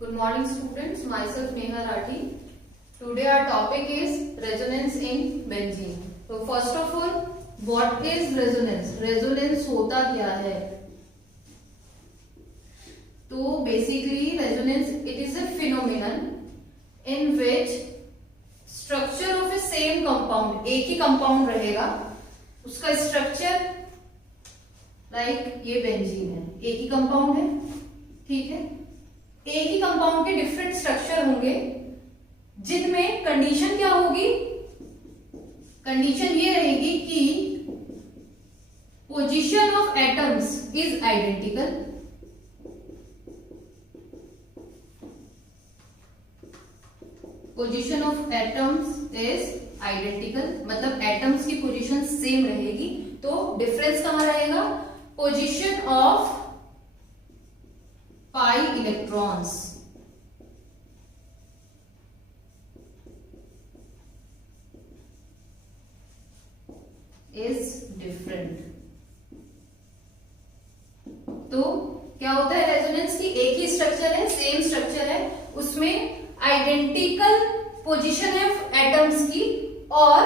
Good morning students, myself Neha Rathi. Today our topic is resonance in benzene. So first of all, what is resonance? Resonance होता क्या है? तो basically resonance it is a phenomenon in which structure of a same compound, एक ही compound रहेगा, उसका structure like ये benzene है, एक ही compound है, ठीक है, एक ही कंपाउंड के डिफरेंट स्ट्रक्चर होंगे जिनमें कंडीशन क्या होगी, कंडीशन ये रहेगी कि position of atoms is identical, position of atoms is identical मतलब एटम्स की पोजीशन सेम रहेगी। तो डिफरेंस कहां रहेगा, position of pi electrons is different. तो क्या होता है रेजोनेंस की, एक ही स्ट्रक्चर है, सेम स्ट्रक्चर है, उसमें आइडेंटिकल पोजीशन है एटम्स की और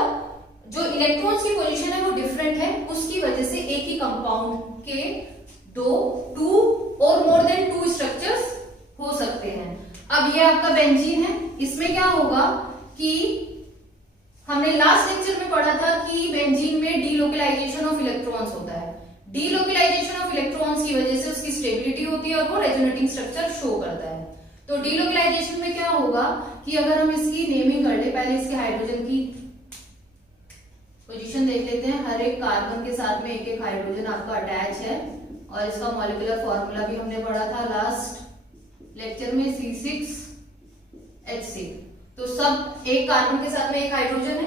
जो इलेक्ट्रॉन्स की पोजीशन है वो डिफरेंट है, उसकी वजह से एक ही कंपाउंड के टू और मोर देन टू स्ट्रक्चर्स हो सकते हैं। अब ये आपका बेंजीन है, इसमें क्या होगा कि हमने लास्ट लेक्चर में पढ़ा था कि बेंजीन में डीलोकलाइजेशन ऑफ इलेक्ट्रॉन्स होता है। डीलोकलाइजेशन ऑफ इलेक्ट्रॉन्स की वजह से उसकी स्टेबिलिटी होती है और वो रेजोनेटिंग स्ट्रक्चर शो करता है। तो डीलोकलाइजेशन में क्या होगा कि अगर हम इसकी नेमिंग कर ले, पहले इसके हाइड्रोजन की पोजीशन देख लेते हैं। हर एक कार्बन के साथ में एक एक हाइड्रोजन आपका अटैच है और इसका मॉलिक्यूलर फॉर्मूला भी हमने पढ़ा था लास्ट लेक्चर में, C6H6। तो सब एक कार्बन के साथ में एक हाइड्रोजन है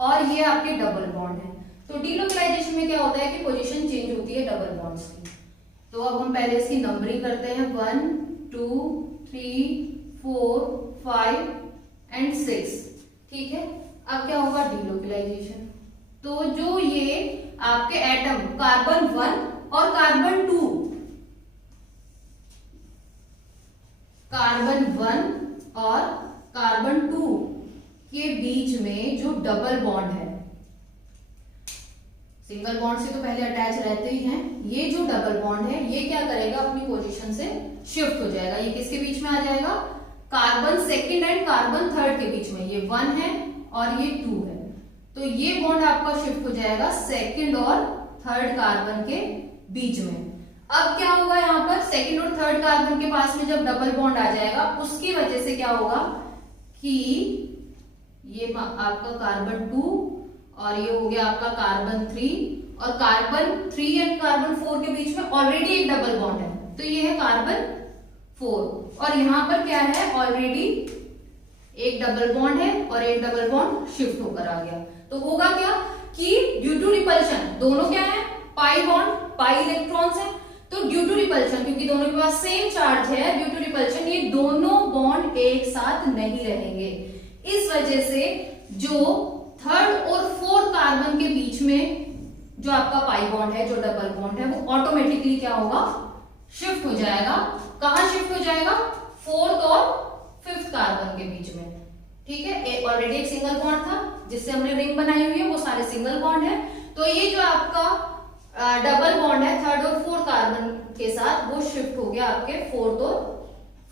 और ये आपके डबल बॉन्ड है। तो डीलोकलाइजेशन में क्या होता है कि पोजीशन चेंज होती है डबल बॉन्ड्स की। तो अब हम पहले इसकी नंबरिंग करते हैं, 1 2 3 4 5 एंड 6, ठीक है। अब क्या होगा डीलोकलाइजेशन, तो जो ये आपके एटम कार्बन 1 और कार्बन 2, कार्बन 1 और कार्बन 2 के बीच में जो डबल बॉन्ड है, सिंगल बॉन्ड से तो पहले अटैच रहते ही हैं, ये जो डबल बॉन्ड है ये क्या करेगा, अपनी पोजीशन से शिफ्ट हो जाएगा। ये किसके बीच में आ जाएगा, carbon second and carbon third के बीच में। ये 1 है और ये 2 है, तो ये बॉन्ड आपका शिफ्ट हो जाएगा सेकंड और थर्ड कार्बन के बीच में। अब क्या होगा, यहाँ पर सेकंड और थर्ड कार्बन के पास में जब डबल बॉन्ड आ जाएगा, उसकी वजह से क्या होगा कि ये आपका कार्बन 2 और ये हो गया आपका कार्बन 3 और कार्बन 3 एंड कार्बन 4 के बीच में ऑलरेडी एक डबल बॉन्ड है, तो ये है कार्बन 4 और यहाँ पर क्या है, ऑलरेडी एक डबल बॉन्ड है और एक डबल बॉन्ड शिफ्ट होकर आ गया। तो होगा क्या कि ड्यू टू रिपल्शन, दोनों क्या है, पाई बॉन्ड, पाई इलेक्ट्रॉन्स है, तो ड्यू टू रिपल्शन क्योंकि दोनों के पास सेम चार्ज है, ड्यू टू रिपल्शन ये दोनों बॉन्ड एक साथ नहीं रहेंगे। इस वजह से जो थर्ड और फोर्थ कार्बन के बीच में जो आपका पाई बॉन्ड है, जो डबल बॉन्ड है, वो ऑटोमेटिकली क्या होगा, शिफ्ट हो जाएगा। कहां शिफ्ट हो जाएगा, फोर्थ और फिफ्थ कार्बन के बीच में, ठीक है। ऑलरेडी एक सिंगल बॉन्ड था जिससे हमने रिंग बनाई हुई है, वो सारे सिंगल बॉन्ड है। तो ये जो आपका डबल बॉन्ड है थर्ड और फोर्थ कार्बन के साथ, वो शिफ्ट हो गया आपके फोर्थ और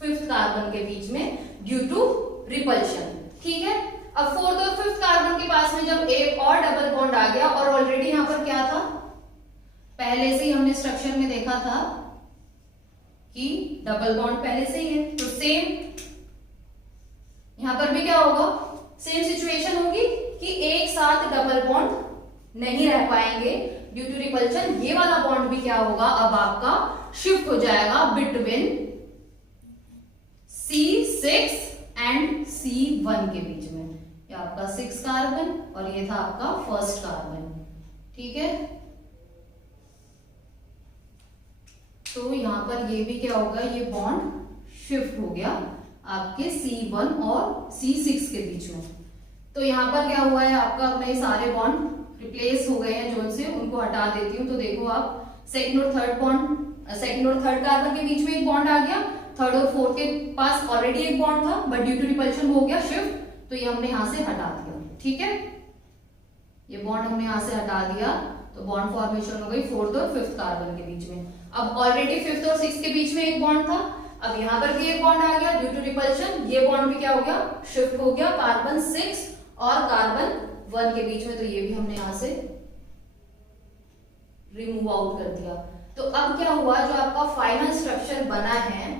फिफ्थ कार्बन के बीच में ड्यू टू रिपल्शन, ठीक है। अब फोर्थ और फिफ्थ कार्बन के पास में जब एक और डबल बॉन्ड आ गया और ऑलरेडी यहाँ पर क्या था, पहले से ही हमने स्ट्रक्चर में देखा था कि डबल बॉन्ड पहले से ही है, तो सेम यहां पर भी क्या होगा, सेम सिचुएशन होगी कि एक साथ डबल बॉन्ड नहीं रह पाएंगे ड्यू टू रिपल्शन। ये वाला बॉन्ड भी क्या होगा, अब आपका शिफ्ट हो जाएगा बिटवीन C6 एंड C1 के बीच में। ये आपका 6 कार्बन और ये था आपका फर्स्ट कार्बन, ठीक है। तो यहां पर ये भी क्या होगा, ये बॉन्ड शिफ्ट हो गया आपके C1 और C6 के बीच में। तो यहां पर क्या हुआ है, आपका अपने सारे बॉन्ड रिप्लेस हो गए हैं, जो से उनको हटा देती हूँ। तो देखो आप सेकंड और थर्ड कार्बन के बीच में एक बॉन्ड आ गया, थर्ड और फोर्थ के पास ऑलरेडी एक बॉन्ड था, बट ड्यू टू रिपल्शन हो गया शिफ्ट, तो ये हमने यहां से हटा दिया। ठीक है, ये बॉन्ड हमने यहां से हटा दिया, तो बॉन्ड फॉर्मेशन हो गई फोर्थ और फिफ्थ कार्बन के बीच में। अब ऑलरेडी फिफ्थ और सिक्स के बीच में एक बॉन्ड था, अब यहां पर भी एक बॉन्ड आ गया ड्यू टू रिपल्शन, ये बॉन्ड भी क्या हो गया, शिफ्ट हो गया कार्बन 6 और कार्बन 1 के बीच में, तो ये भी हमने यहां से रिमूव आउट कर दिया। तो अब क्या हुआ, जो आपका फाइनल स्ट्रक्चर बना है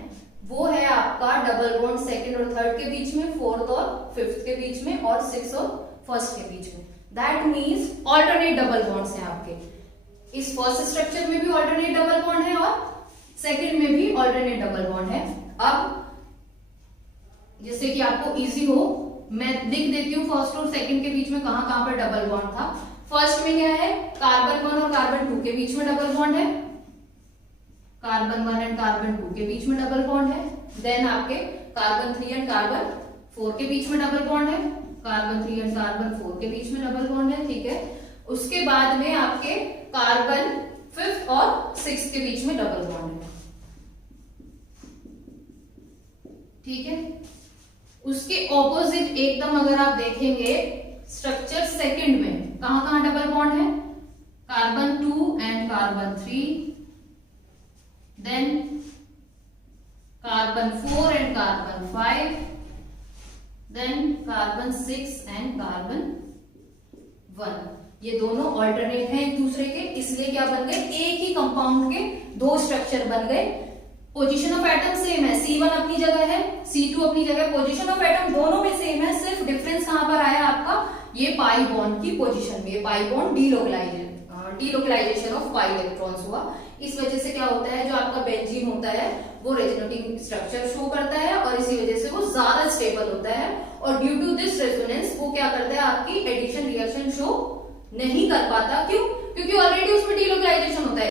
वो है आपका डबल बॉन्ड सेकंड और थर्ड के बीच में, फोर्थ और फिफ्थ के बीच में, और सिक्स और फर्स्ट के बीच में। That means alternate double bonds हैं आपके। इस फर्स्ट स्ट्रक्चर में भी ऑल्टरनेट डबल बॉन्ड है और सेकंड में भी ऑल्टरनेट डबल बॉन्ड है। अब जिससे कि आपको इजी हो, मैं लिख देती हूँ फर्स्ट और सेकंड के बीच में कहां कहां पर डबल बॉन्ड था। फर्स्ट में क्या है, कार्बन 1 और कार्बन 2 के बीच में डबल बॉन्ड है, कार्बन 1 एंड कार्बन 2 के बीच में डबल बॉन्ड है। देन आपके कार्बन 3 एंड कार्बन 4 के बीच में डबल बॉन्ड है, कार्बन 3 एंड कार्बन 4 के बीच में डबल बॉन्ड है। ठीक है, उसके बाद में आपके कार्बन 5th और 6th के बीच में डबल बॉन्ड है। ठीक है, उसके ऑपोजिट एकदम अगर आप देखेंगे स्ट्रक्चर सेकंड में कहां कहां डबल बॉन्ड है, carbon 2 and carbon 3, then carbon 4 and carbon 5, then carbon 6 and carbon 1। ये दोनों ऑल्टरनेट हैं एक दूसरे के, इसलिए क्या बन गए, एक ही कंपाउंड के दो स्ट्रक्चर बन गए। पोजीशन ऑफ एटम सेम है, C1 अपनी जगह है, C2 अपनी जगह, पोजीशन ऑफ एटम दोनों में सेम है, सिर्फ डिफरेंस कहां पर आया आपका, ये पाई बॉन्ड की पोजीशन में, pi bond delocalization of pi electrons हुआ। इस वजह से क्या होता है, जो आपका बेंजीन होता है वो रेजोनेटिंग स्ट्रक्चर शो करता है और इसी वजह से वो ज्यादा स्टेबल होता है, और ड्यू टू दिस रेजोनेंस वो क्या करता है, आपकी एडिशन रिएक्शन शो नहीं कर पाता। क्यों? क्योंकि ऑलरेडी उसमें डीलोकलाइजेशन होता है।